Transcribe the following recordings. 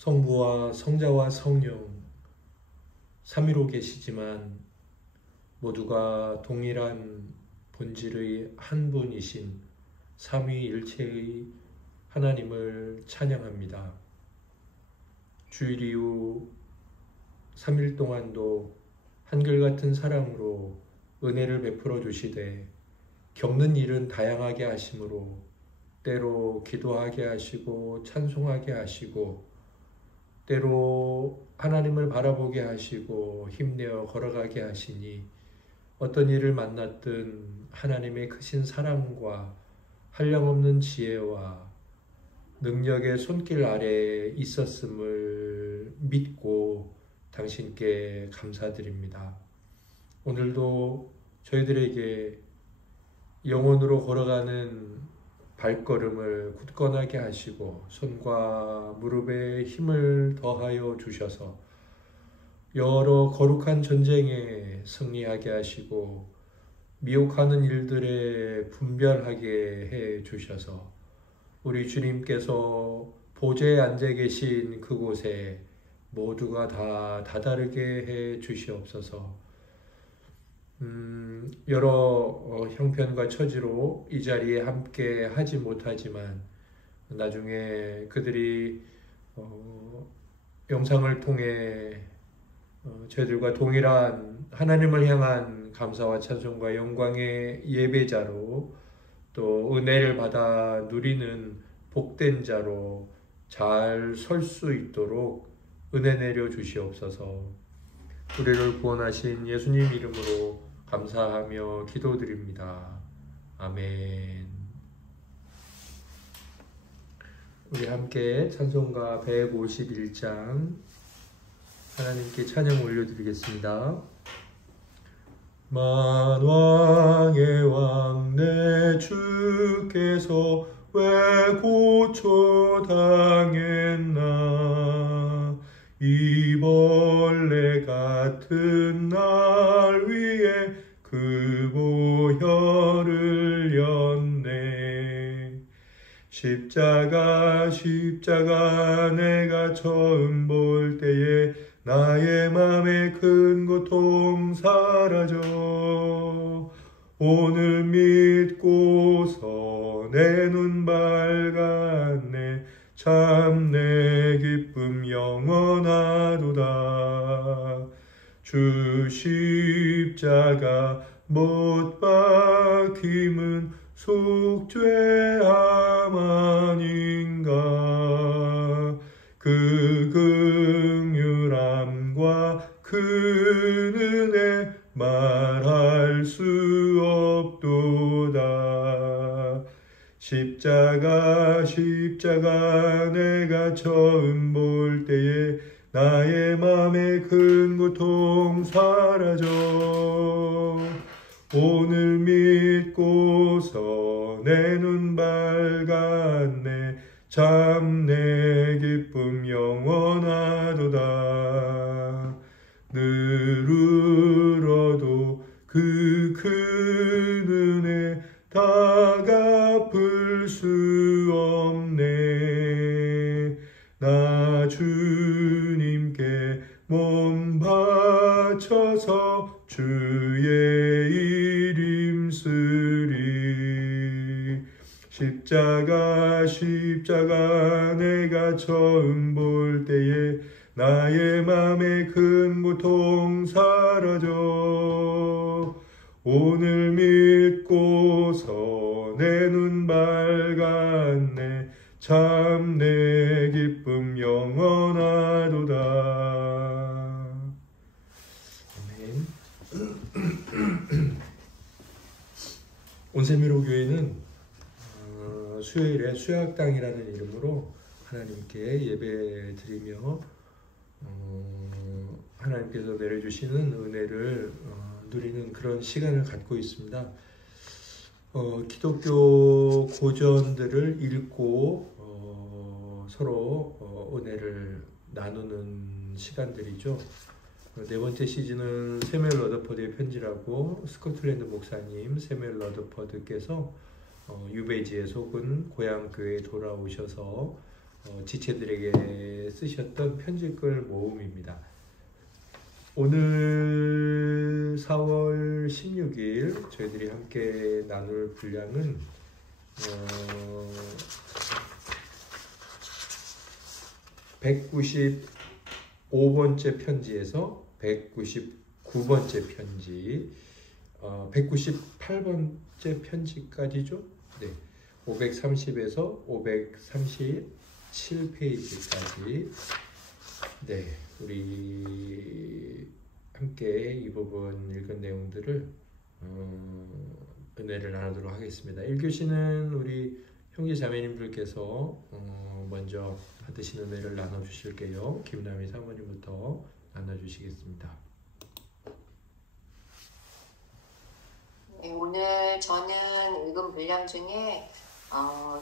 성부와 성자와 성령 삼위로 계시지만 모두가 동일한 본질의 한 분이신 삼위일체의 하나님을 찬양합니다. 주일 이후 3일 동안도 한결같은 사랑으로 은혜를 베풀어 주시되 겪는 일은 다양하게 하심으로 때로 기도하게 하시고 찬송하게 하시고 때로 하나님을 바라보게 하시고 힘내어 걸어가게 하시니 어떤 일을 만났든 하나님의 크신 사랑과 한량없는 지혜와 능력의 손길 아래에 있었음을 믿고 당신께 감사드립니다. 오늘도 저희들에게 영혼으로 걸어가는 발걸음을 굳건하게 하시고 손과 무릎에 힘을 더하여 주셔서 여러 거룩한 전쟁에 승리하게 하시고 미혹하는 일들에 분별하게 해 주셔서 우리 주님께서 보좌에 앉아 계신 그곳에 모두가 다 다다르게 해 주시옵소서. 여러 형편과 처지로 이 자리에 함께 하지 못하지만 나중에 그들이 영상을 통해 저희들과 동일한 하나님을 향한 감사와 찬송과 영광의 예배자로 또 은혜를 받아 누리는 복된 자로 잘 설 수 있도록 은혜 내려 주시옵소서. 우리를 구원하신 예수님 이름으로 감사하며 기도드립니다. 아멘. 우리 함께 찬송가 151장 하나님께 찬양 올려드리겠습니다. 만왕의 왕 내 주께서 왜 고초당했나. 이 벌레 같은 날 위에 그 보혈을 였네. 십자가 내가 처음 볼 때에 나의 맘에 큰 고통 사라져. 오늘 믿고서 내 눈 밝았네. 참 내 기쁨 영원하도다. 주 십자가 못 박힘은 속죄함 아닌가. 그 긍휼함과 그 은혜 말할 수 없도다. 십자가 내가 처음 볼 때에 나의 맘에 큰 고통 사라져. 오늘 믿고서 내 눈 밝았네. 참 내 기쁨 영원하도다. 늘 울어도 그 큰 은혜 다 갚을 수 없네. 나 주님께 몸 바쳐서 주의 이름 쓰리. 십자가 내가 처음 볼 때에 나의 맘에 큰 고통 사라져. 오늘 믿고서 내 눈 밝았네. 참 내 기쁨 영원하도다. 아멘. 온세미로 교회는 수요일에 수요학당이라는 이름으로 하나님께 예배 드리며 하나님께서 내려주시는 은혜를 누리는 그런 시간을 갖고 있습니다. 기독교 고전들을 읽고 서로 은혜를 나누는 시간들이죠. 네 번째 시즌은 세멜 러더퍼드의 편지라고 스코틀랜드 목사님 세멜 러더퍼드께서 유배지에 속은 고향교회에 돌아오셔서 지체들에게 쓰셨던 편지글 모음입니다. 오늘 4월 16일 저희들이 함께 나눌 분량은 195번째 편지에서 199번째 편지, 198번째 편지까지죠. 네, 530에서 537페이지까지 네, 우리 함께 이 부분 읽은 내용들을 은혜를 나누도록 하겠습니다. 1교시는 우리 형제 자매님들께서 먼저 받으신 은혜를 나눠주실게요. 김남희 사모님부터 나눠주시겠습니다. 네, 오늘 저는 읽은 분량 중에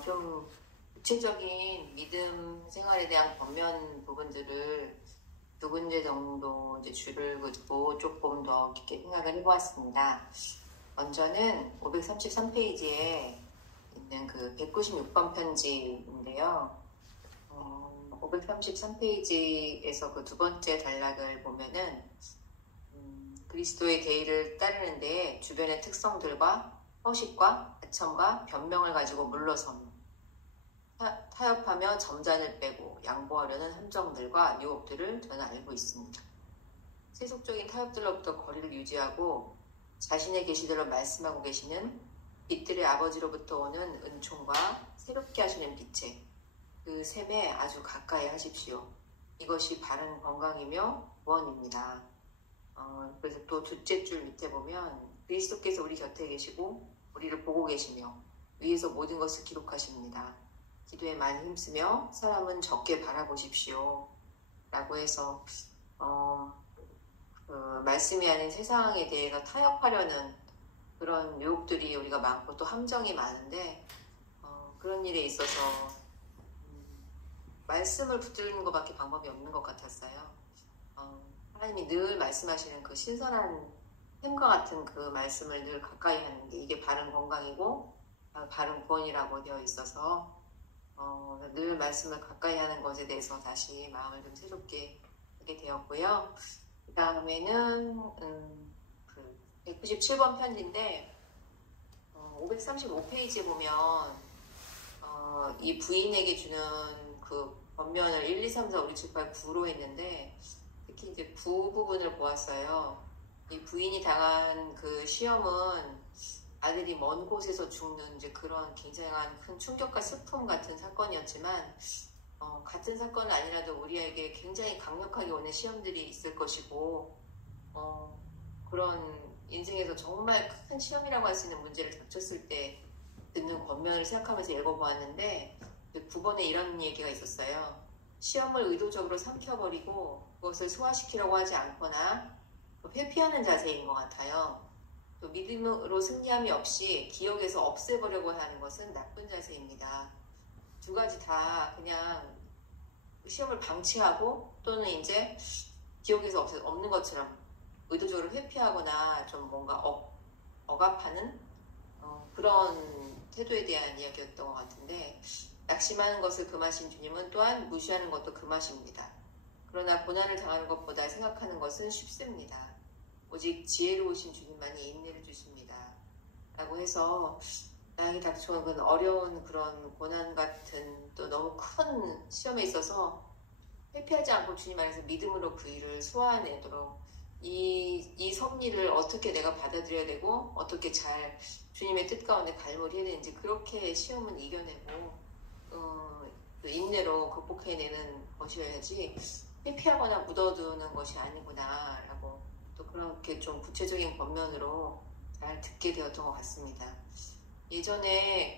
좀 구체적인 믿음 생활에 대한 권면 부분들을 두 군데 정도 이제 줄을 긋고 조금 더 깊게 생각을 해보았습니다. 먼저는 533페이지에 있는 그 196번 편지인데요. 533페이지에서 그 두 번째 단락을 보면은 그리스도의 계율을 따르는데 주변의 특성들과 허식과 아첨과 변명을 가지고 물러섬, 타협하며 점잔을 빼고 양보하려는 함정들과 유혹들을 저는 알고 있습니다. 세속적인 타협들로부터 거리를 유지하고 자신의 계시대로 말씀하고 계시는 빛들의 아버지로부터 오는 은총과 새롭게 하시는 빛에 그 샘에 아주 가까이 하십시오. 이것이 바른 건강이며 구원입니다. 그래서 또 둘째 줄 밑에 보면 그리스도께서 우리 곁에 계시고 우리를 보고 계시며 위에서 모든 것을 기록하십니다. 기도에 많이 힘쓰며 사람은 적게 바라보십시오. 라고 해서 그 말씀이 아닌 세상에 대해서 타협하려는 그런 유혹들이 우리가 많고 또 함정이 많은데 그런 일에 있어서 말씀을 붙들는 것밖에 방법이 없는 것 같았어요. 하나님이 늘 말씀하시는 그 신선한 샘과 같은 그 말씀을 늘 가까이 하는 게 이게 바른 건강이고 바른 구원이라고 되어 있어서 늘 말씀을 가까이 하는 것에 대해서 다시 마음을 좀 새롭게 하게 되었고요. 그 다음에는 197번 편지인데 535페이지에 보면 이 부인에게 주는 그 권면을 1, 2, 3, 4, 5, 6, 7, 8, 9로 했는데 특히 이제 9 부분을 보았어요. 이 부인이 당한 그 시험은 아들이 먼 곳에서 죽는 이제 그런 굉장한 큰 충격과 슬픔 같은 사건이었지만 같은 사건은 아니라도 우리에게 굉장히 강력하게 오는 시험들이 있을 것이고 그런 인생에서 정말 큰 시험이라고 할 수 있는 문제를 닥쳤을 때 듣는 권면을 생각하면서 읽어보았는데 9번에 이런 얘기가 있었어요. 시험을 의도적으로 삼켜버리고 그것을 소화시키려고 하지 않거나 회피하는 자세인 것 같아요. 또 믿음으로 승리함이 없이 기억에서 없애버리려고 하는 것은 나쁜 자세입니다. 두 가지 다 그냥 시험을 방치하고 또는 이제 기억에서 없는 것처럼 의도적으로 회피하거나 좀 뭔가 억압하는 그런 태도에 대한 이야기였던 것 같은데 낙심하는 것을 금하신 주님은 또한 무시하는 것도 금하십니다. 그러나 고난을 당하는 것보다 생각하는 것은 쉽습니다. 오직 지혜로우신 주님만이 인내를 주십니다. 라고 해서 나에게 닥쳐온 그런 어려운 그런 고난 같은 또 너무 큰 시험에 있어서 회피하지 않고 주님 안에서 믿음으로 그 일을 소화해내도록 이 섭리를 어떻게 내가 받아들여야 되고 어떻게 잘 주님의 뜻 가운데 갈무리해야 되는지 그렇게 시험은 이겨내고 또 인내로 극복해내는 것이어야지 회피하거나 묻어두는 것이 아니구나 라고 또 그렇게 좀 구체적인 권면으로 잘 듣게 되었던 것 같습니다. 예전에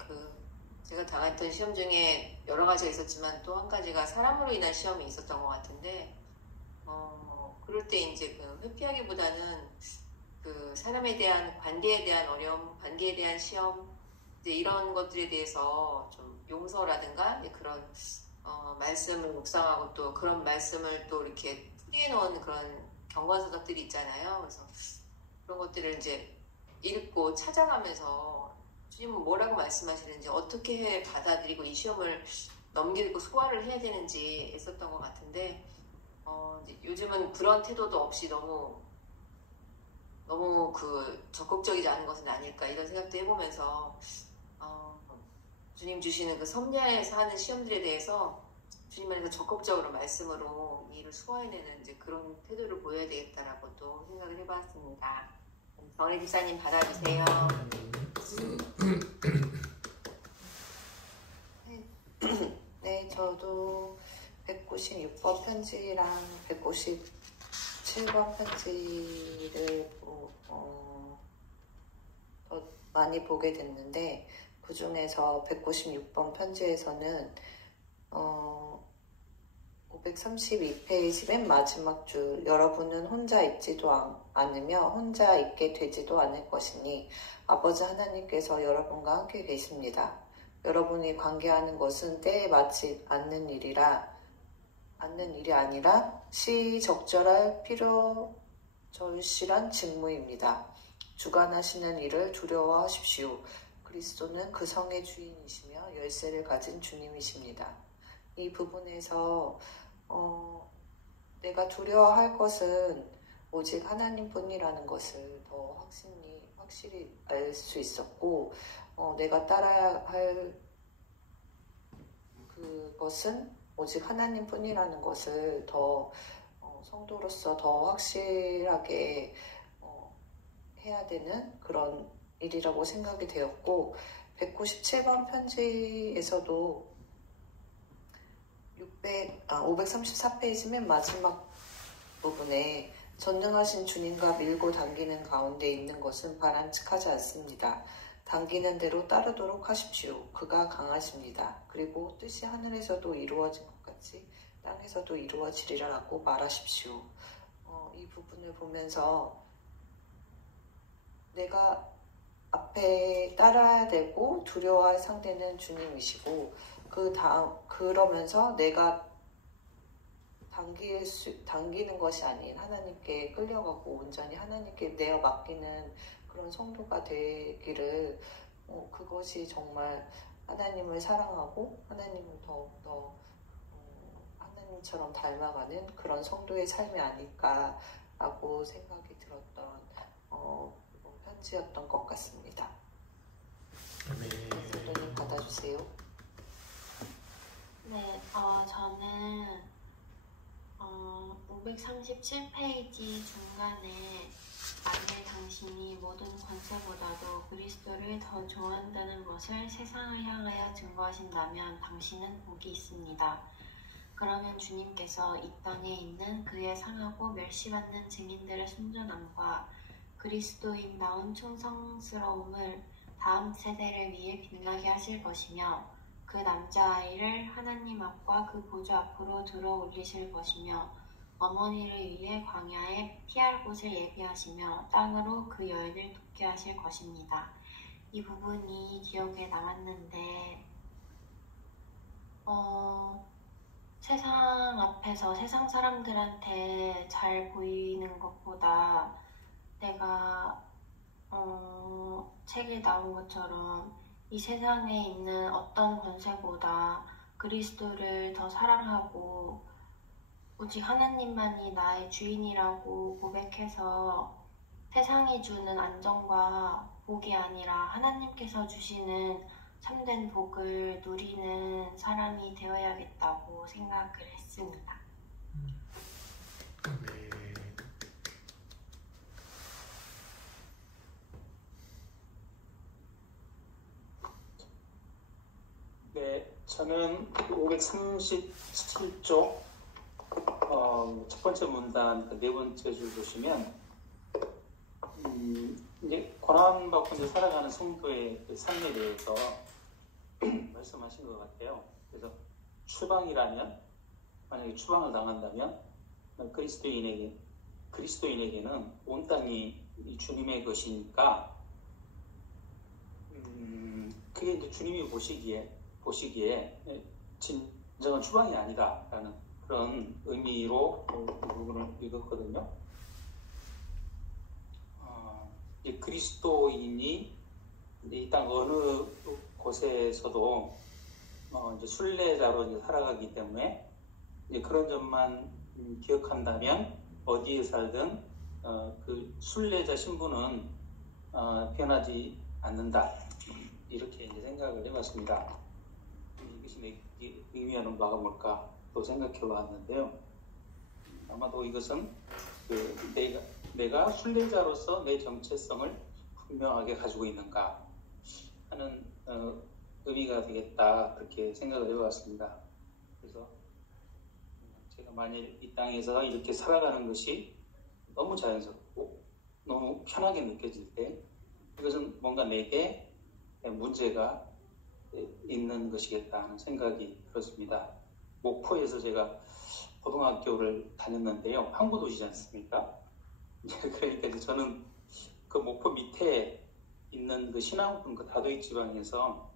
제가 당했던 시험 중에 여러 가지가 있었지만 또 한 가지가 사람으로 인한 시험이 있었던 것 같은데 그럴 때 이제 회피하기보다는 사람에 대한 관계에 대한 어려움, 관계에 대한 시험 이제 이런 것들에 대해서 좀 용서라든가 그런 말씀을 묵상하고 또 그런 말씀을 또 이렇게 풀이해 놓은 그런 경건서적들이 있잖아요. 그래서 그런 것들을 이제 읽고 찾아가면서 주님은 뭐라고 말씀하시는지 어떻게 받아들이고 이 시험을 넘기고 소화를 해야 되는지 애썼던 것 같은데 이제 요즘은 그런 태도도 없이 너무 그 적극적이지 않은 것은 아닐까 이런 생각도 해보면서 주님 주시는 그 섭리하에서 하는 시험들에 대해서 주님 안에서 적극적으로 말씀으로 이 일을 소화해내는 이제 그런 태도를 보여야 되겠다라고 또 생각을 해봤습니다. 정혜 집사님 받아주세요. 네, 저도 196번 편지랑 197번 편지를 더 많이 보게 됐는데 그 중에서 196번 편지에서는 532페이지 맨 마지막 줄 여러분은 혼자 있지도 않으며 혼자 있게 되지도 않을 것이니 아버지 하나님께서 여러분과 함께 계십니다. 여러분이 관계하는 것은 때에 맞지 않는 일이 아니라 시적절할 필요절실한 직무입니다. 주관하시는 일을 두려워하십시오. 그리스도는 그 성의 주인이시며 열쇠를 가진 주님이십니다. 이 부분에서 내가 두려워할 것은 오직 하나님뿐이라는 것을 더 확실히 알 수 있었고 내가 따라야 할 그것은 오직 하나님뿐이라는 것을 더 성도로서 더 확실하게 해야 되는 그런 일이라고 생각이 되었고 197번 편지에서도 534페이지 맨 마지막 부분에 전능하신 주님과 밀고 당기는 가운데 있는 것은 바람직하지 않습니다. 당기는 대로 따르도록 하십시오. 그가 강하십니다. 그리고 뜻이 하늘에서도 이루어진 것 같이 땅에서도 이루어지리라고 말하십시오. 이 부분을 보면서 내가 앞에 따라야 되고 두려워할 상대는 주님이시고 그러면서 내가 당기는 것이 아닌 하나님께 끌려가고 온전히 하나님께 내어 맡기는 그런 성도가 되기를 그것이 정말 하나님을 사랑하고 하나님을 더욱더 하나님처럼 닮아가는 그런 성도의 삶이 아닐까라고 생각이 들었던 편지였던 것 같습니다. 선생님 받아주세요. 네, 저는 537페이지 중간에 만일 당신이 모든 권세보다도 그리스도를 더 좋아한다는 것을 세상을 향하여 증거하신다면 당신은 복이 있습니다. 그러면 주님께서 이 땅에 있는 그의 상하고 멸시받는 증인들의 순전함과 그리스도인다운 충성스러움을 다음 세대를 위해 빛나게 하실 것이며 그 남자아이를 하나님 앞과 그 보좌 앞으로 들어 올리실 것이며 어머니를 위해 광야에 피할 곳을 예비하시며 땅으로 그 여인을 돕게 하실 것입니다. 이 부분이 기억에 남았는데 세상 앞에서 세상 사람들한테 잘 보이는 것보다 내가 책에 나온 것처럼 이 세상에 있는 어떤 권세보다 그리스도를 더 사랑하고 오직 하나님만이 나의 주인이라고 고백해서 세상이 주는 안정과 복이 아니라 하나님께서 주시는 참된 복을 누리는 사람이 되어야겠다고 생각을 했습니다. 네, 저는 537쪽 첫 번째 문단 네 번째 줄 보시면 이제 고난받고 이제 살아가는 성도의 그 삶에 대해서 말씀하신 것 같아요. 그래서 만약에 추방을 당한다면 그리스도인에게는 온 땅이 주님의 것이니까 그게 이제 주님이 보시기에 진정한 추방이 아니다라는 그런 의미로 이 부분을 읽었거든요. 그리스도인이 이 땅 어느 곳에서도 이제 순례자로 이제 살아가기 때문에 이제 그런 점만 기억한다면 어디에 살든 그 순례자 신분은 변하지 않는다. 이렇게 이제 생각을 해봤습니다. 이것이 의미하는 바가 뭘까 또 생각해 봤는데요. 아마도 이것은 내가 순례자로서 내 정체성을 분명하게 가지고 있는가 하는 의미가 되겠다, 그렇게 생각을 해봤습니다. 그래서 제가 만일 이 땅에서 이렇게 살아가는 것이 너무 자연스럽고 너무 편하게 느껴질 때 이것은 뭔가 내게 문제가 있는 것이겠다 하는 생각이 들었습니다. 목포에서 제가 고등학교를 다녔는데요. 항구 도시지 않습니까? 그러니까 이제 저는 그 목포 밑에 있는 그 신안군 그 다도이 지방에서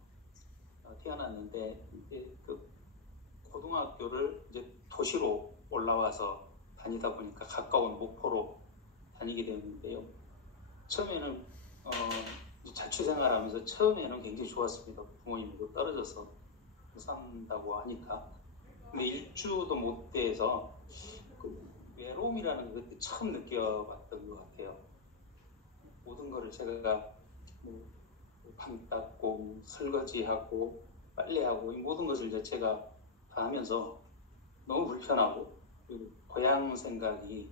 태어났는데 그 고등학교를 이제 도시로 올라와서 다니다 보니까 가까운 목포로 다니게 되었는데요. 처음에는 자취생활하면서 처음에는 굉장히 좋았습니다. 부모님도 떨어져서 산다고 하니까. 근데 일주도 못 돼서 그 외로움이라는 걸 그때 처음 느껴봤던 것 같아요. 모든 거를 제가 방 닦고 설거지하고 빨래하고 이 모든 것을 이제 제가 다 하면서 너무 불편하고 그리고 고향 생각이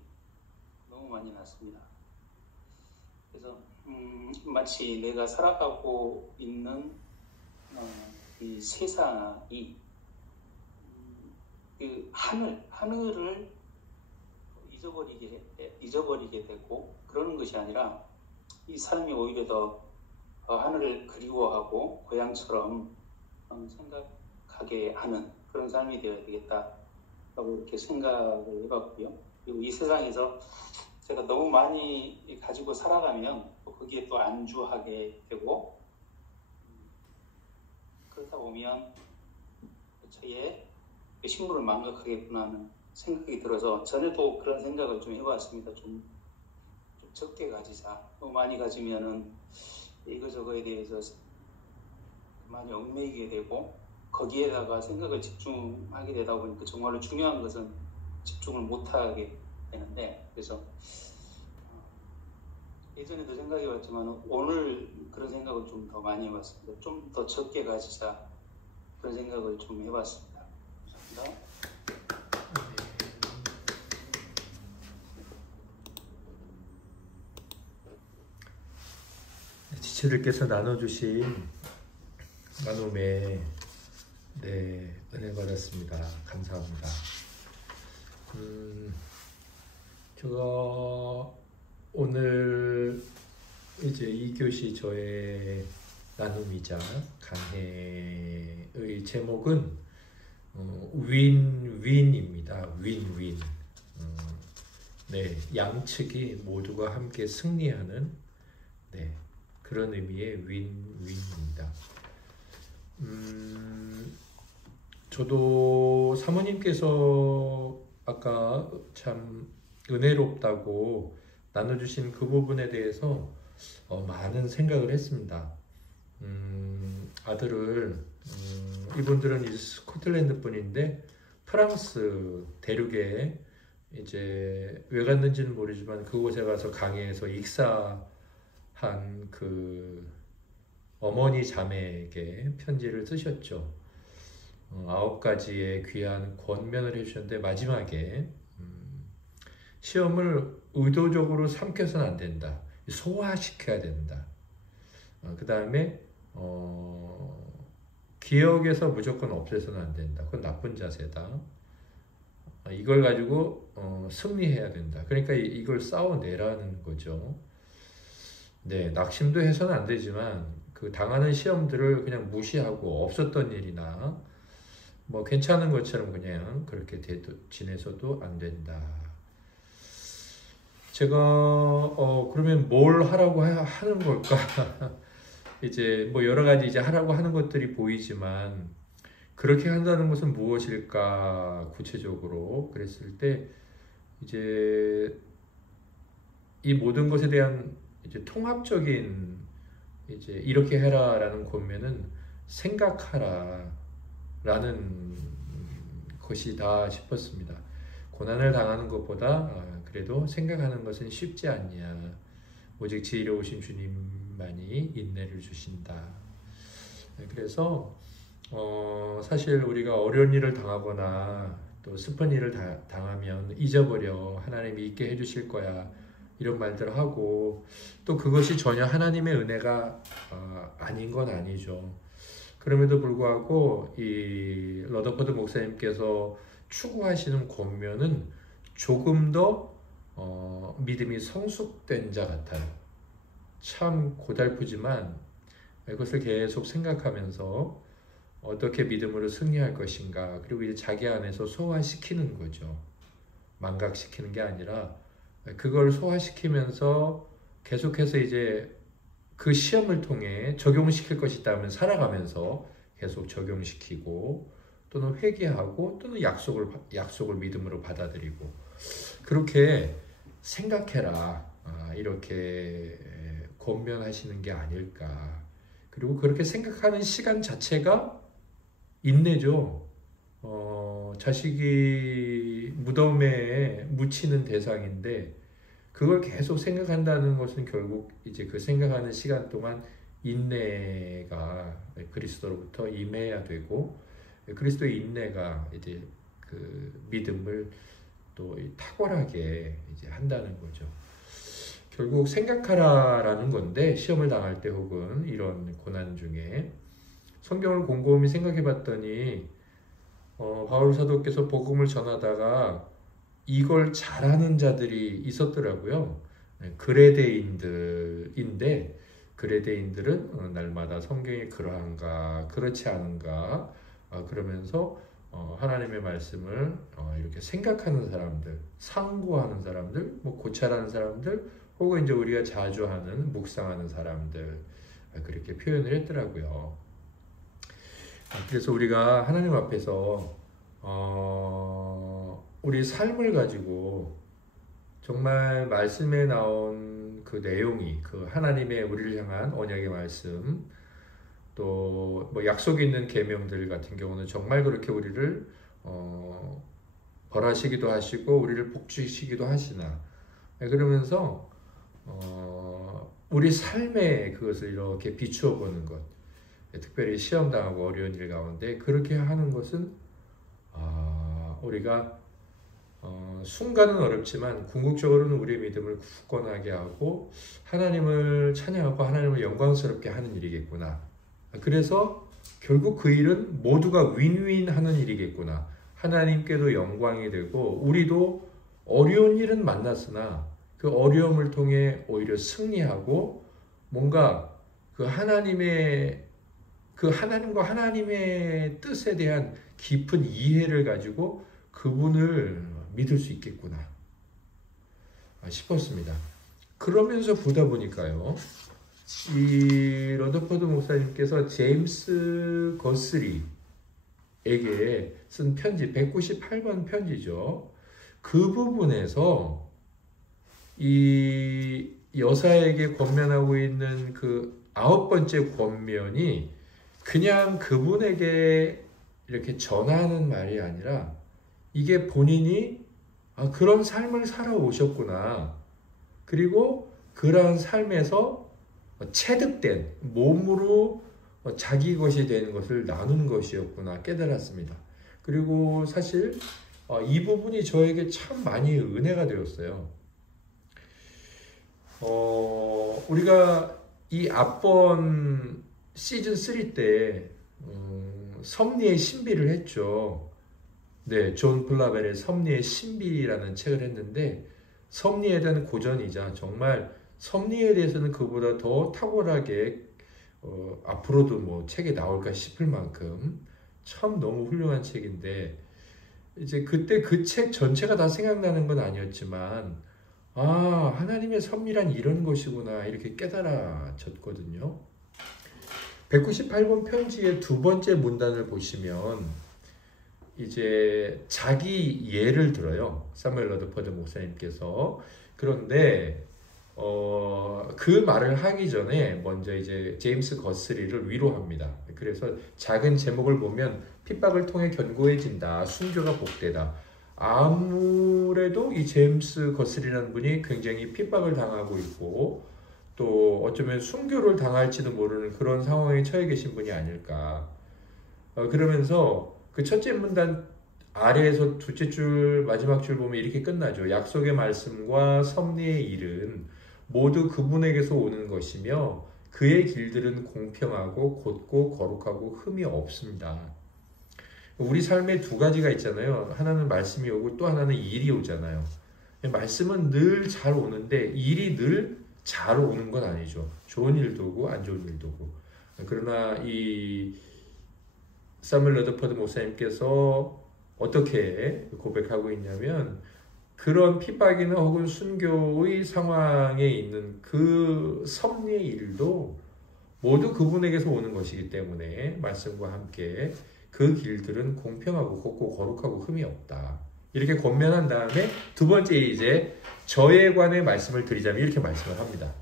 너무 많이 났습니다. 그래서 마치 내가 살아가고 있는 이 세상이 그 하늘을 잊어버리게 되고 그러는 것이 아니라 이 사람이 오히려 더 하늘을 그리워하고 고향처럼 생각하게 하는 그런 삶이 되어야 되겠다라고 이렇게 생각을 해봤고요. 그리고 이 세상에서 제가 너무 많이 가지고 살아가면 또 거기에 또 안주하게 되고 그러다 보면 저의 식물을 망각하겠구나 하는 생각이 들어서 전에도 그런 생각을 좀 해봤습니다. 좀 적게 가지자. 너무 많이 가지면은 이거저거에 대해서 많이 얽매이게 되고 거기에다가 생각을 집중하게 되다 보니까 정말로 중요한 것은 집중을 못하게 되는데 그래서 예전에도 생각해봤지만 오늘 그런 생각을 좀 더 많이 해봤습니다. 좀 더 적게 가지자 그런 생각을 좀 해봤습니다. 감사합니다. 지체들께서 나눠주신 나눔에 은혜 받았습니다. 감사합니다. 제가 오늘 이제 2교시 저의 나눔이자 강해의 제목은 윈윈입니다. 윈윈. 양측이 모두가 함께 승리하는 그런 의미의 윈윈입니다. 저도 사모님께서 아까 참 은혜롭다고 나눠주신 그 부분에 대해서 많은 생각을 했습니다. 아들을 이분들은 스코틀랜드 분인데 프랑스 대륙에 이제 왜 갔는지는 모르지만 그곳에 가서 강해에서 익사한 그 어머니 자매에게 편지를 쓰셨죠. 9가지의 귀한 권면을 해주셨는데 마지막에 시험을 의도적으로 삼켜서는 안 된다. 소화시켜야 된다. 그 다음에 기억에서 무조건 없애서는 안 된다. 그건 나쁜 자세다. 이걸 가지고 승리해야 된다. 그러니까 이걸 싸워내라는 거죠. 낙심도 해서는 안 되지만 그 당하는 시험들을 그냥 무시하고 없었던 일이나 뭐 괜찮은 것처럼 그냥 그렇게 지내서도 안 된다. 제가 그러면 뭘 하라고 하는 걸까? 이제 뭐 여러 가지 이제 하라고 하는 것들이 보이지만 그렇게 한다는 것은 무엇일까? 구체적으로 그랬을 때 이제 이 모든 것에 대한 이제 통합적인 이제 이렇게 해라라는 권면은 생각하라. 라는 것이다 싶었습니다. 고난을 당하는 것보다 그래도 생각하는 것은 쉽지 않냐. 오직 지혜로우신 주님만이 인내를 주신다. 그래서 사실 우리가 어려운 일을 당하거나 또 슬픈 일을 당하면 잊어버려. 하나님이 있게 해주실 거야. 이런 말들을 하고 또 그것이 전혀 하나님의 은혜가 아닌 건 아니죠. 그럼에도 불구하고 이 러더퍼드 목사님께서 추구하시는 권면은 조금 더 믿음이 성숙된 자 같아요. 참 고달프지만 그것을 계속 생각하면서 어떻게 믿음으로 승리할 것인가, 그리고 이제 자기 안에서 소화시키는 거죠. 망각시키는 게 아니라 그걸 소화시키면서 계속해서 이제 그 시험을 통해 적용시킬 것이 있다면 살아가면서 계속 적용시키고 또는 회개하고 또는 약속을 믿음으로 받아들이고 그렇게 생각해라. 이렇게 권면하시는 게 아닐까. 그리고 그렇게 생각하는 시간 자체가 인내죠. 자식이 무덤에 묻히는 대상인데 그걸 계속 생각한다는 것은 결국 이제 그 생각하는 시간 동안 인내가 그리스도로부터 임해야 되고 그리스도의 인내가 이제 그 믿음을 또 탁월하게 이제 한다는 거죠. 결국 생각하라라는 건데 시험을 당할 때 혹은 이런 고난 중에 성경을 곰곰이 생각해 봤더니 바울 사도께서 복음을 전하다가 이걸 잘하는 자들이 있었더라고요. 그레데인들인데 그레데인들은 날마다 성경이 그러한가 그렇지 않은가 그러면서 하나님의 말씀을 이렇게 생각하는 사람들, 상고하는 사람들, 뭐 고찰하는 사람들, 혹은 이제 우리가 자주 하는 묵상하는 사람들 그렇게 표현을 했더라고요. 그래서 우리가 하나님 앞에서 우리 삶을 가지고 정말 말씀에 나온 그 내용이 그 하나님의 우리를 향한 언약의 말씀 또 뭐 약속이 있는 계명들 같은 경우는 정말 그렇게 우리를 벌하시기도 하시고 우리를 복주시기도 하시나 그러면서 우리 삶에 그것을 이렇게 비추어 보는 것, 특별히 시험당하고 어려운 일 가운데 그렇게 하는 것은 우리가 순간은 어렵지만 궁극적으로는 우리의 믿음을 굳건하게 하고 하나님을 찬양하고 하나님을 영광스럽게 하는 일이겠구나. 그래서 결국 그 일은 모두가 윈윈 하는 일이겠구나. 하나님께도 영광이 되고 우리도 어려운 일은 만났으나 그 어려움을 통해 오히려 승리하고 뭔가 그 하나님과 하나님의 뜻에 대한 깊은 이해를 가지고 그분을 믿을 수 있겠구나 싶었습니다. 그러면서 보다 보니까요, 이 러더퍼드 목사님께서 제임스 거스리에게 쓴 편지, 198번 편지죠. 그 부분에서 이 여사에게 권면하고 있는 그 9번째 권면이 그냥 그분에게 이렇게 전하는 말이 아니라 이게 본인이 그런 삶을 살아오셨구나. 그리고 그러한 삶에서 체득된 몸으로 자기 것이 되는 것을 나눈 것이었구나 깨달았습니다. 그리고 사실 이 부분이 저에게 참 많이 은혜가 되었어요. 우리가 이 앞번 시즌 3 때 섭리의 신비를 했죠. 네, 존 블라벨의 섭리의 신비라는 책을 했는데 섭리에 대한 고전이자 정말 섭리에 대해서는 그보다 더 탁월하게 앞으로도 뭐 책이 나올까 싶을 만큼 참 너무 훌륭한 책인데 이제 그때 그 책 전체가 다 생각나는 건 아니었지만 하나님의 섭리란 이런 것이구나 이렇게 깨달아졌거든요. 198번 편지의 두 번째 문단을 보시면 이제 자기 예를 들어요. 사무엘 러더퍼드 목사님께서. 그런데 그 말을 하기 전에 먼저 이제 제임스 거스리를 위로합니다. 그래서 작은 제목을 보면 핍박을 통해 견고해진다. 순교가 복되다. 아무래도 이 제임스 거슬이라는 분이 굉장히 핍박을 당하고 있고 또 어쩌면 순교를 당할지도 모르는 그런 상황에 처해 계신 분이 아닐까. 그러면서 그 첫째 문단 아래에서 둘째 줄 마지막 줄 보면 이렇게 끝나죠. 약속의 말씀과 섭리의 일은 모두 그분에게서 오는 것이며 그의 길들은 공평하고 곧고 거룩하고 흠이 없습니다. 우리 삶에 두 가지가 있잖아요. 하나는 말씀이 오고 또 하나는 일이 오잖아요. 말씀은 늘 잘 오는데 일이 늘 잘 오는 건 아니죠. 좋은 일도 오고 안 좋은 일도 오고. 그러나 이 사무엘 러더퍼드 목사님께서 어떻게 고백하고 있냐면 그런 핍박이나 혹은 순교의 상황에 있는 그 섭리의 일도 모두 그분에게서 오는 것이기 때문에 말씀과 함께 그 길들은 공평하고 곱고 거룩하고 흠이 없다. 이렇게 권면한 다음에 두 번째 이제 저에 관해 말씀을 드리자면 이렇게 말씀을 합니다.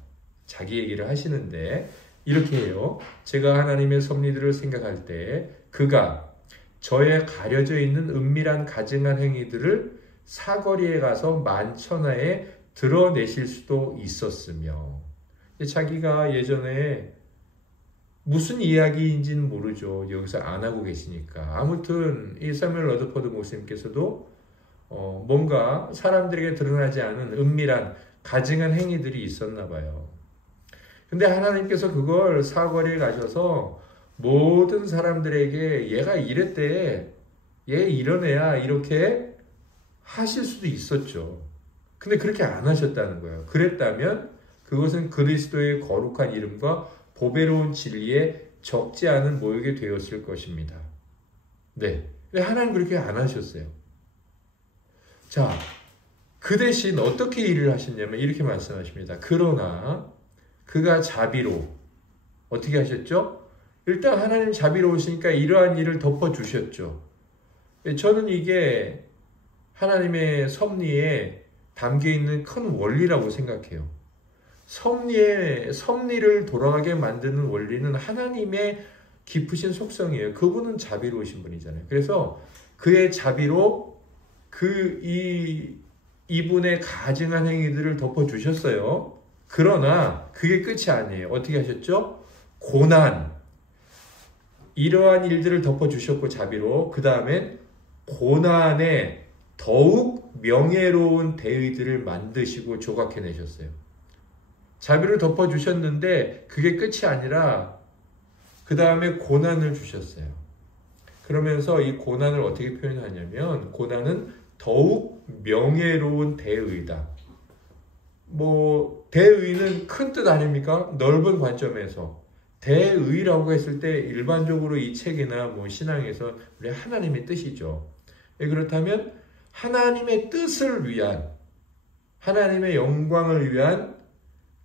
자기 얘기를 하시는데 이렇게 해요. 제가 하나님의 섭리들을 생각할 때 그가 저의 가려져 있는 은밀한 가증한 행위들을 사거리에 가서 만천하에 드러내실 수도 있었으며 자기가 예전에 무슨 이야기인지는 모르죠. 여기서 안 하고 계시니까. 아무튼 이 사무엘 러더퍼드 목사님께서도 뭔가 사람들에게 드러나지 않은 은밀한 가증한 행위들이 있었나 봐요. 근데 하나님께서 그걸 사거리에 가셔서 모든 사람들에게 얘가 이랬대, 얘 이런 애야 이렇게 하실 수도 있었죠. 근데 그렇게 안 하셨다는 거예요. 그랬다면 그것은 그리스도의 거룩한 이름과 보배로운 진리에 적지 않은 모욕이 되었을 것입니다. 네, 근데 하나님 그렇게 안 하셨어요. 자, 그 대신 어떻게 일을 하셨냐면 이렇게 말씀하십니다. 그러나 그가 자비로 어떻게 하셨죠? 일단 하나님 자비로우시니까 이러한 일을 덮어주셨죠. 저는 이게 하나님의 섭리에 담겨있는 큰 원리라고 생각해요. 섭리를 돌아가게 만드는 원리는 하나님의 깊으신 속성이에요. 그분은 자비로우신 분이잖아요. 그래서 그의 자비로 이분의 가증한 행위들을 덮어주셨어요. 그러나 그게 끝이 아니에요. 어떻게 하셨죠? 고난, 이러한 일들을 덮어주셨고 자비로 그 다음엔 고난에 더욱 명예로운 대의들을 만드시고 조각해내셨어요. 자비를 덮어주셨는데 그게 끝이 아니라 그 다음에 고난을 주셨어요. 그러면서 이 고난을 어떻게 표현하냐면 고난은 더욱 명예로운 대의다. 대의는 큰 뜻 아닙니까? 넓은 관점에서. 대의라고 했을 때 일반적으로 이 책이나 신앙에서 우리 하나님의 뜻이죠. 그렇다면 하나님의 뜻을 위한, 하나님의 영광을 위한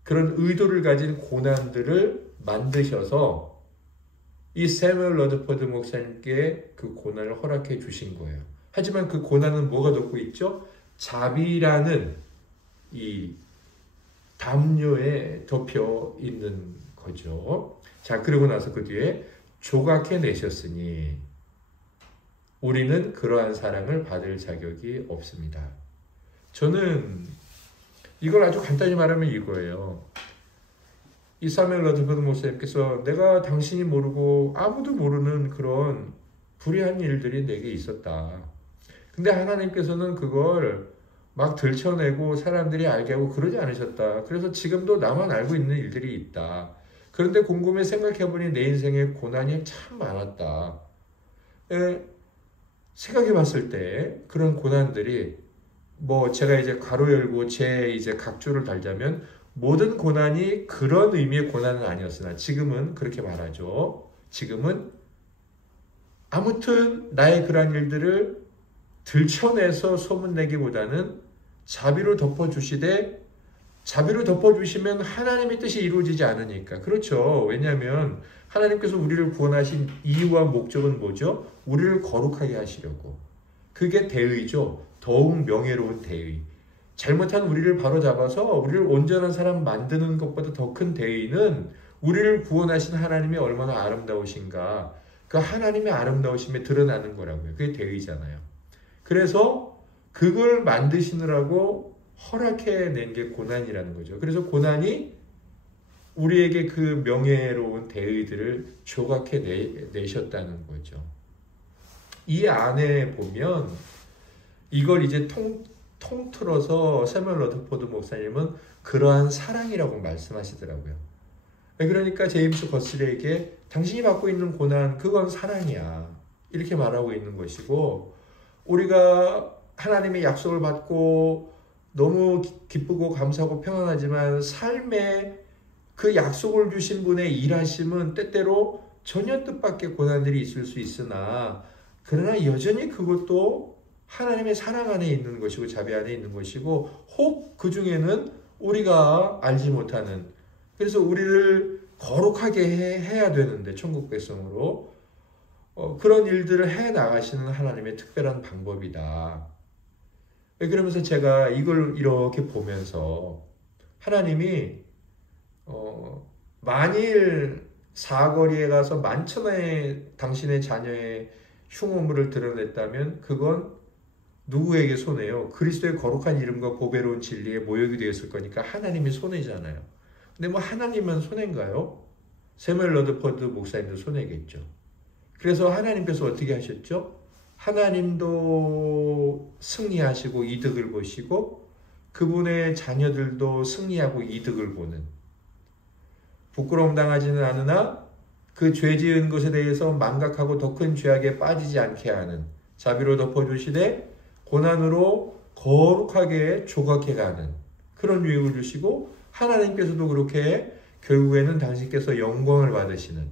그런 의도를 가진 고난들을 만드셔서 이 사무엘 러더퍼드 목사님께 그 고난을 허락해 주신 거예요. 하지만 그 고난은 뭐가 덮고 있죠? 자비라는 이 담요에 덮여 있는 거죠. 자, 그러고 나서 그 뒤에 조각해 내셨으니 우리는 그러한 사랑을 받을 자격이 없습니다. 저는 이걸 아주 간단히 말하면 이거예요. 이 사무엘 러더퍼드 목사님께서 내가 당신이 모르고 아무도 모르는 그런 불의한 일들이 내게 있었다. 근데 하나님께서는 그걸 막 들춰내고 사람들이 알게 하고 그러지 않으셨다. 그래서 지금도 나만 알고 있는 일들이 있다. 그런데 곰곰이 생각해보니 내 인생에 고난이 참 많았다. 생각해봤을 때 그런 고난들이 제가 이제 괄호 열고 제 이제 각주를 달자면 모든 고난이 그런 의미의 고난은 아니었으나 지금은 그렇게 말하죠. 지금은 아무튼 나의 그러한 일들을 들춰내서 소문내기보다는 자비로 덮어주시되 자비로 덮어주시면 하나님의 뜻이 이루어지지 않으니까. 그렇죠. 왜냐하면 하나님께서 우리를 구원하신 이유와 목적은 뭐죠? 우리를 거룩하게 하시려고. 그게 대의죠. 더욱 명예로운 대의. 잘못한 우리를 바로잡아서 우리를 온전한 사람 만드는 것보다 더 큰 대의는 우리를 구원하신 하나님이 얼마나 아름다우신가. 그 하나님의 아름다우심에 드러나는 거라고요. 그게 대의잖아요. 그래서 그걸 만드시느라고 허락해낸 게 고난이라는 거죠. 그래서 고난이 우리에게 그 명예로운 대의들을 조각해내셨다는 거죠. 이 안에 보면 이걸 이제 통틀어서 새무엘 러더포드 목사님은 그러한 사랑이라고 말씀하시더라고요. 그러니까 제임스 거슬에게 당신이 받고 있는 고난 그건 사랑이야 이렇게 말하고 있는 것이고, 우리가 하나님의 약속을 받고 너무 기쁘고 감사하고 평안하지만 삶에 그 약속을 주신 분의 일하심은 때때로 전혀 뜻밖의 고난들이 있을 수 있으나, 그러나 여전히 그것도 하나님의 사랑 안에 있는 것이고 자비 안에 있는 것이고, 혹 그 중에는 우리가 알지 못하는, 그래서 우리를 거룩하게 해야 되는데 천국 백성으로 그런 일들을 해 나가시는 하나님의 특별한 방법이다. 그러면서 제가 이걸 이렇게 보면서 하나님이 만일 사거리에 가서 만천하에 당신의 자녀의 흉오물을 드러냈다면 그건 누구에게 손해요? 그리스도의 거룩한 이름과 보배로운 진리에 모욕이 되었을 거니까 하나님이 손해잖아요. 근데 뭐 하나님만 손해인가요? 새무엘 러더포드 목사님도 손해겠죠. 그래서 하나님께서 어떻게 하셨죠? 하나님도 승리하시고 이득을 보시고 그분의 자녀들도 승리하고 이득을 보는, 부끄러움 당하지는 않으나 그 죄 지은 것에 대해서 망각하고 더 큰 죄악에 빠지지 않게 하는, 자비로 덮어주시되 고난으로 거룩하게 조각해가는 그런 유익을 주시고, 하나님께서도 그렇게 결국에는 당신께서 영광을 받으시는,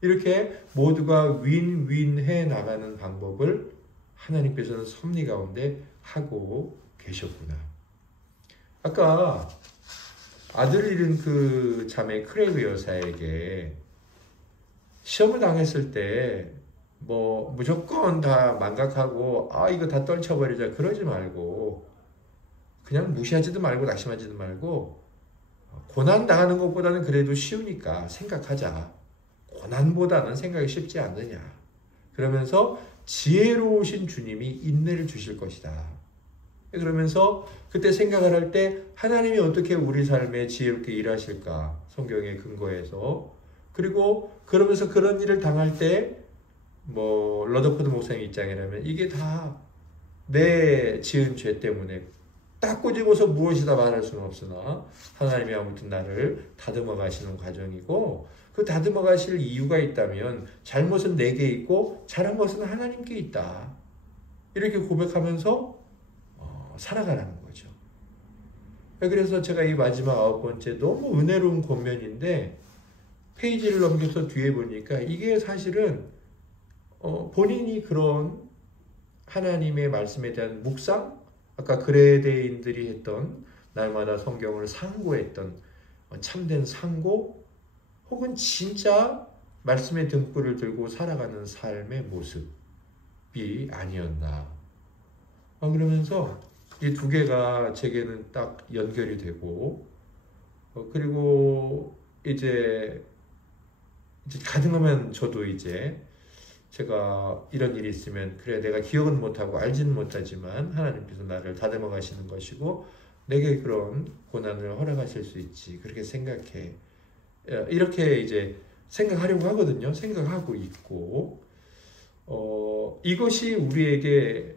이렇게 모두가 윈윈해 나가는 방법을 하나님께서는 섭리 가운데 하고 계셨구나. 아까 아들을 잃은 그 자매 크레그 여사에게 시험을 당했을 때 뭐 무조건 다 망각하고 이거 다 떨쳐버리자 그러지 말고, 그냥 무시하지도 말고 낙심하지도 말고, 고난 당하는 것보다는 그래도 쉬우니까 생각하자. 고난보다는 생각이 쉽지 않느냐. 그러면서 지혜로우신 주님이 인내를 주실 것이다. 그러면서 그때 생각을 할 때 하나님이 어떻게 우리 삶에 지혜롭게 일하실까 성경에 근거해서, 그리고 그러면서 그런 일을 당할 때 뭐 러더포드 목사님 입장이라면 이게 다 내 지은 죄 때문에 딱 꼬집어서 무엇이다 말할 수는 없으나 하나님이 아무튼 나를 다듬어 가시는 과정이고, 그 다듬어 가실 이유가 있다면 잘못은 내게 있고 잘한 것은 하나님께 있다. 이렇게 고백하면서 살아가라는 거죠. 그래서 제가 이 마지막 9번째 너무 은혜로운 권면인데, 페이지를 넘겨서 뒤에 보니까 이게 사실은 본인이 그런 하나님의 말씀에 대한 묵상, 아까 그레데인들이 했던 날마다 성경을 상고했던 참된 상고, 혹은 진짜 말씀의 등불을 들고 살아가는 삶의 모습이 아니었나. 그러면서 이 두 개가 제게는 딱 연결이 되고, 그리고 이제 가능하면 저도 이제 제가 이런 일이 있으면 그래 내가 기억은 못하고 알지는 못하지만 하나님께서 나를 다듬어 가시는 것이고 내게 그런 고난을 허락하실 수 있지 그렇게 생각해, 이렇게 이제 생각하려고 하거든요. 생각하고 있고, 이것이 우리에게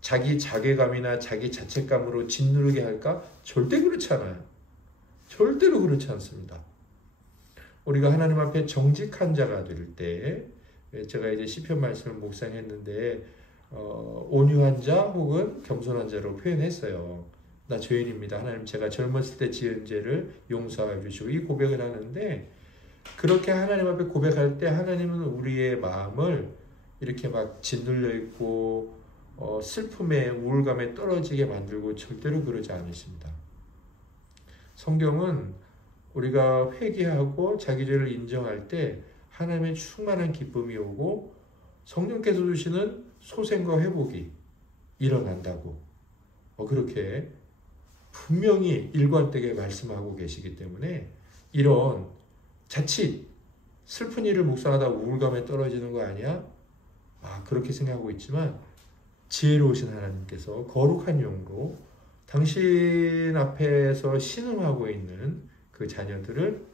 자기 자괴감이나 자기 자책감으로 짓누르게 할까? 절대 그렇지 않아요. 절대로 그렇지 않습니다. 우리가 하나님 앞에 정직한 자가 될 때, 제가 이제 시편 말씀을 묵상했는데 온유한 자 혹은 겸손한 자로 표현했어요. 나 죄인입니다. 하나님 제가 젊었을 때 지은 죄를 용서해 주시고, 이 고백을 하는데, 그렇게 하나님 앞에 고백할 때 하나님은 우리의 마음을 이렇게 막 짓눌려 있고 슬픔에 우울감에 떨어지게 만들고 절대로 그러지 않으십니다. 성경은 우리가 회개하고 자기 죄를 인정할 때 하나님의 충만한 기쁨이 오고 성령께서 주시는 소생과 회복이 일어난다고 그렇게 분명히 일관되게 말씀하고 계시기 때문에, 이런 자칫 슬픈 일을 묵상하다 우울감에 떨어지는 거 아니야? 그렇게 생각하고 있지만 지혜로우신 하나님께서 거룩한 영으로 당신 앞에서 신음하고 있는 그 자녀들을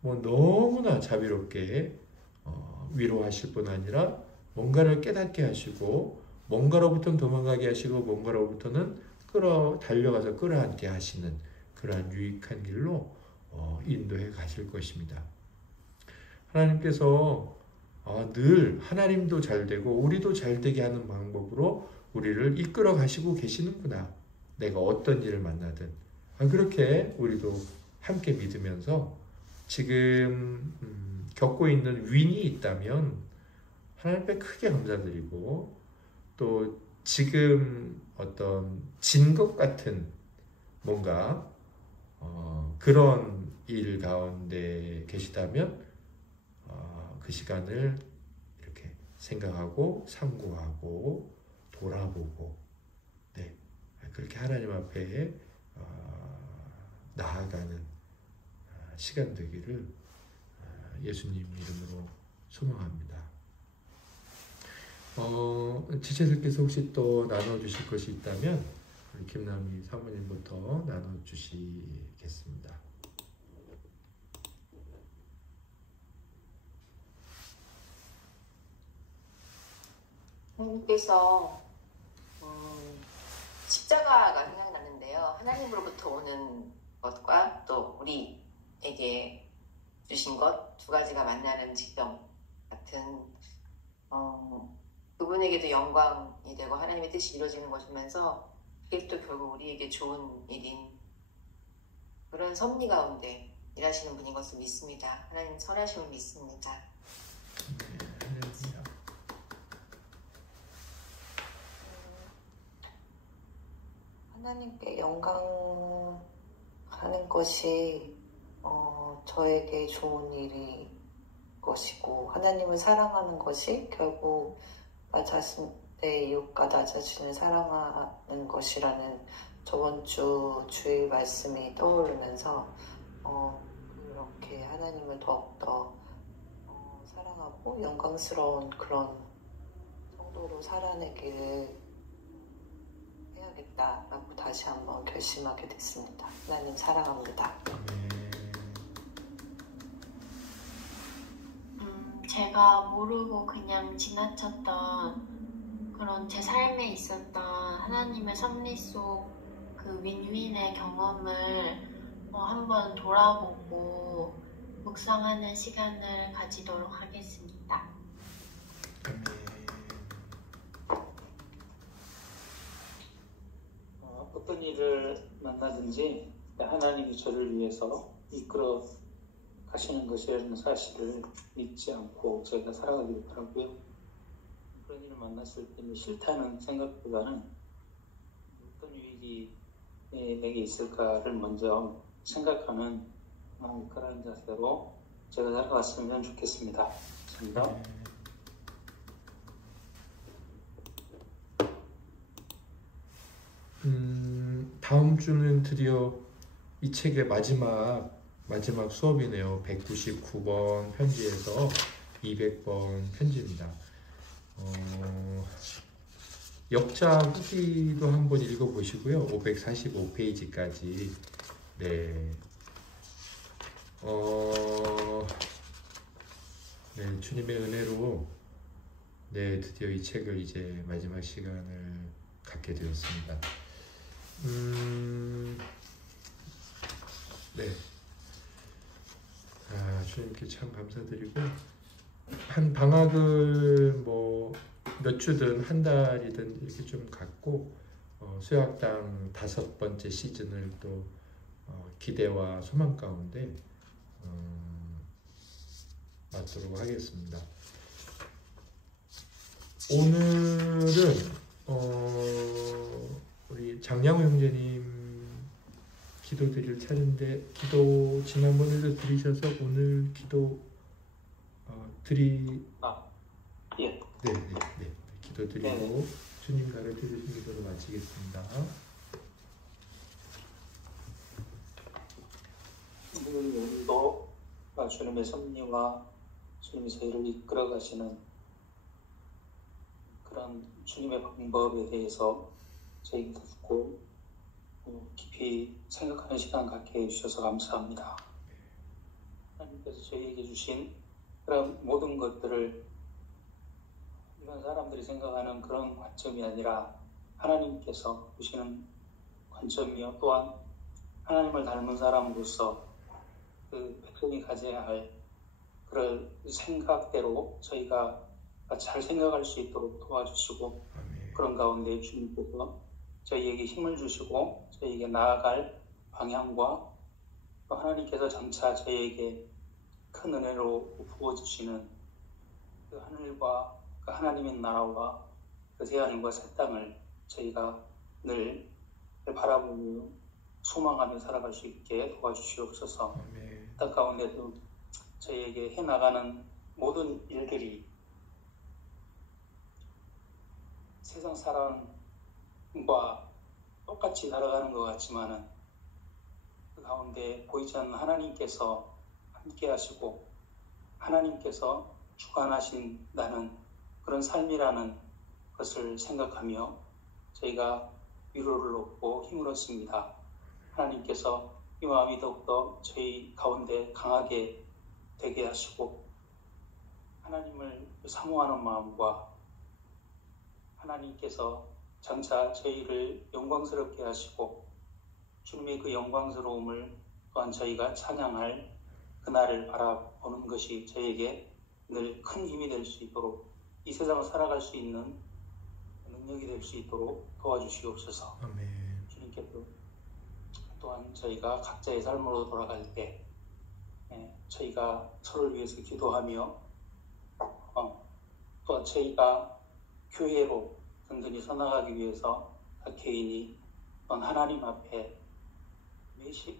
너무나 자비롭게 위로하실 뿐 아니라 뭔가를 깨닫게 하시고 뭔가로부터는 도망가게 하시고 뭔가로부터는 달려가서 끌어안게 하시는 그러한 유익한 길로 인도해 가실 것입니다. 하나님께서 늘 하나님도 잘 되고 우리도 잘 되게 하는 방법으로 우리를 이끌어 가시고 계시는구나. 내가 어떤 일을 만나든 그렇게 우리도 함께 믿으면서 지금 겪고 있는 윈이 있다면 하나님께 크게 감사드리고 또 지금 어떤 진 것 같은 뭔가 그런 일 가운데 계시다면 그 시간을 이렇게 생각하고 상고하고 돌아보고 그렇게 하나님 앞에 나아가는 시간 되기를 예수님 이름으로 소망합니다. 지체들께서 혹시 또 나눠주실 것이 있다면 우리 김남희 사모님부터 나눠주시겠습니다. 하나님께서 십자가가 생각나는데요. 하나님으로부터 오는 것과 또 우리에게 주신 것 두 가지가 만나는 지점 같은 그분에게도 영광이 되고 하나님의 뜻이 이루어지는 것이면서 그게 또 결국 우리에게 좋은 일인 그런 섭리 가운데 일하시는 분인 것을 믿습니다. 하나님 선하심을 믿습니다. 하나님께 영광하는 것이 저에게 좋은 일인 것이고 하나님을 사랑하는 것이 결국 나 자신, 내 이웃과 나 자신을 사랑하는 것이라는 저번 주 주일 말씀이 떠오르면서 그렇게 하나님을 더욱더 사랑하고 영광스러운 그런 성도로 살아내기를 해야겠다라고 다시 한번 결심하게 됐습니다. 하나님 사랑합니다. 제가 모르고 그냥 지나쳤던 그런 제 삶에 있었던 하나님의 섭리 속 그 윈윈의 경험을 한번 돌아보고 묵상하는 시간을 가지도록 하겠습니다. 어떤 일을 만나든지 하나님이 저를 위해서 이끌어 가시는 것이라는 사실을 믿지 않고 저희가 살아가기를 바라고요. 그런 일을 만났을 때는 싫다는 생각보다는 어떤 유익이 내게 있을까를 먼저 생각하는 그런 자세로 제가 살아갔으면 좋겠습니다. 감사합니다. 다음 주는 드디어 이 책의 마지막 수업이네요. 199번 편지에서 200번 편지입니다. 역자 후기도 한번 읽어보시고요. 545페이지까지. 네. 네, 주님의 은혜로 드디어 이 책을 이제 마지막 시간을 갖게 되었습니다. 네. 주님께 참 감사드리고 한 방학을 몇 주든 한 달이든 이렇게 좀 갖고 수요학당 5번째 시즌을 또 기대와 소망 가운데 맞도록 하겠습니다. 오늘은 우리 장량호 형제님 기도 드릴 차례인데 기도 지난번에도 드리셔서 오늘 기도 예. 네. 기도 드리고 주님 가르쳐 주신 기도로 마치겠습니다. 오늘도 주님의 섭리와 주님이 저희를 이끌어 가시는 그런 주님의 방법에 대해서 저희가 듣고 깊이 생각하는 시간 갖게 해주셔서 감사합니다. 하나님께서 저희에게 주신 그런 모든 것들을 이런 사람들이 생각하는 그런 관점이 아니라 하나님께서 주시는 관점이요, 또한 하나님을 닮은 사람으로서 그 백성이 가져야 할 그런 생각대로 저희가 잘 생각할 수 있도록 도와주시고, 그런 가운데 주님께서 저희에게 힘을 주시고 저희에게 나아갈 방향과 또 하나님께서 장차 저희에게 큰 은혜로 부어주시는 그 하늘과 그 하나님의 나라와 그 새하늘과 새 땅을 저희가 늘 바라보며 소망하며 살아갈 수 있게 도와주시옵소서. 땅 가운데도 저희에게 해나가는 모든 일들이 세상 사람과 똑같이 살아가는 것 같지만은 그 가운데 보이지 않는 하나님께서 함께 하시고 하나님께서 주관하신다는 그런 삶이라는 것을 생각하며 저희가 위로를 얻고 힘을 얻습니다. 하나님께서 이 마음이 더욱더 저희 가운데 강하게 되게 하시고 하나님을 사모하는 마음과 하나님께서 장차 저희를 영광스럽게 하시고 주님의 그 영광스러움을 또한 저희가 찬양할 그날을 바라보는 것이 저에게 늘 큰 힘이 될 수 있도록 이 세상을 살아갈 수 있는 능력이 될 수 있도록 도와주시옵소서. 아멘. 주님께서 또한 저희가 각자의 삶으로 돌아갈 때 저희가 서로를 위해서 기도하며 또한 저희가 교회로 든든히 서나가기 위해서 각 개인이 또한 하나님 앞에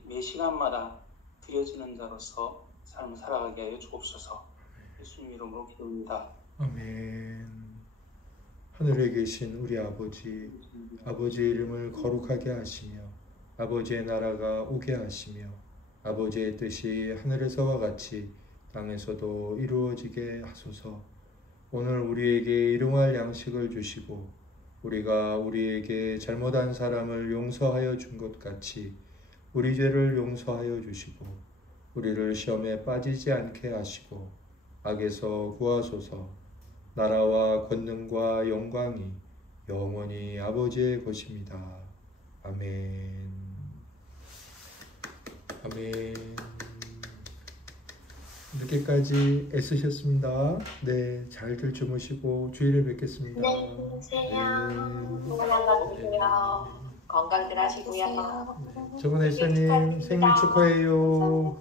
매 시간마다 드려지는 자로서 삶을 살아가게 하여 주옵소서. 예수님 이름으로 기도합니다. 아멘. 하늘에 계신 우리 아버지, 아버지의 이름을 거룩하게 하시며 아버지의 나라가 오게 하시며 아버지의 뜻이 하늘에서와 같이 땅에서도 이루어지게 하소서. 오늘 우리에게 일용할 양식을 주시고 우리가 우리에게 잘못한 사람을 용서하여 준 것 같이 우리 죄를 용서하여 주시고 우리를 시험에 빠지지 않게 하시고 악에서 구하소서. 나라와 권능과 영광이 영원히 아버지의 것입니다. 아멘. 아멘. 늦게까지 애쓰셨습니다. 네, 잘들 주무시고 주일에 뵙겠습니다. 네, 안녕하세요. 건강 받으세요. 건강들 하시고요. 정은 애사님 생일 축하해요.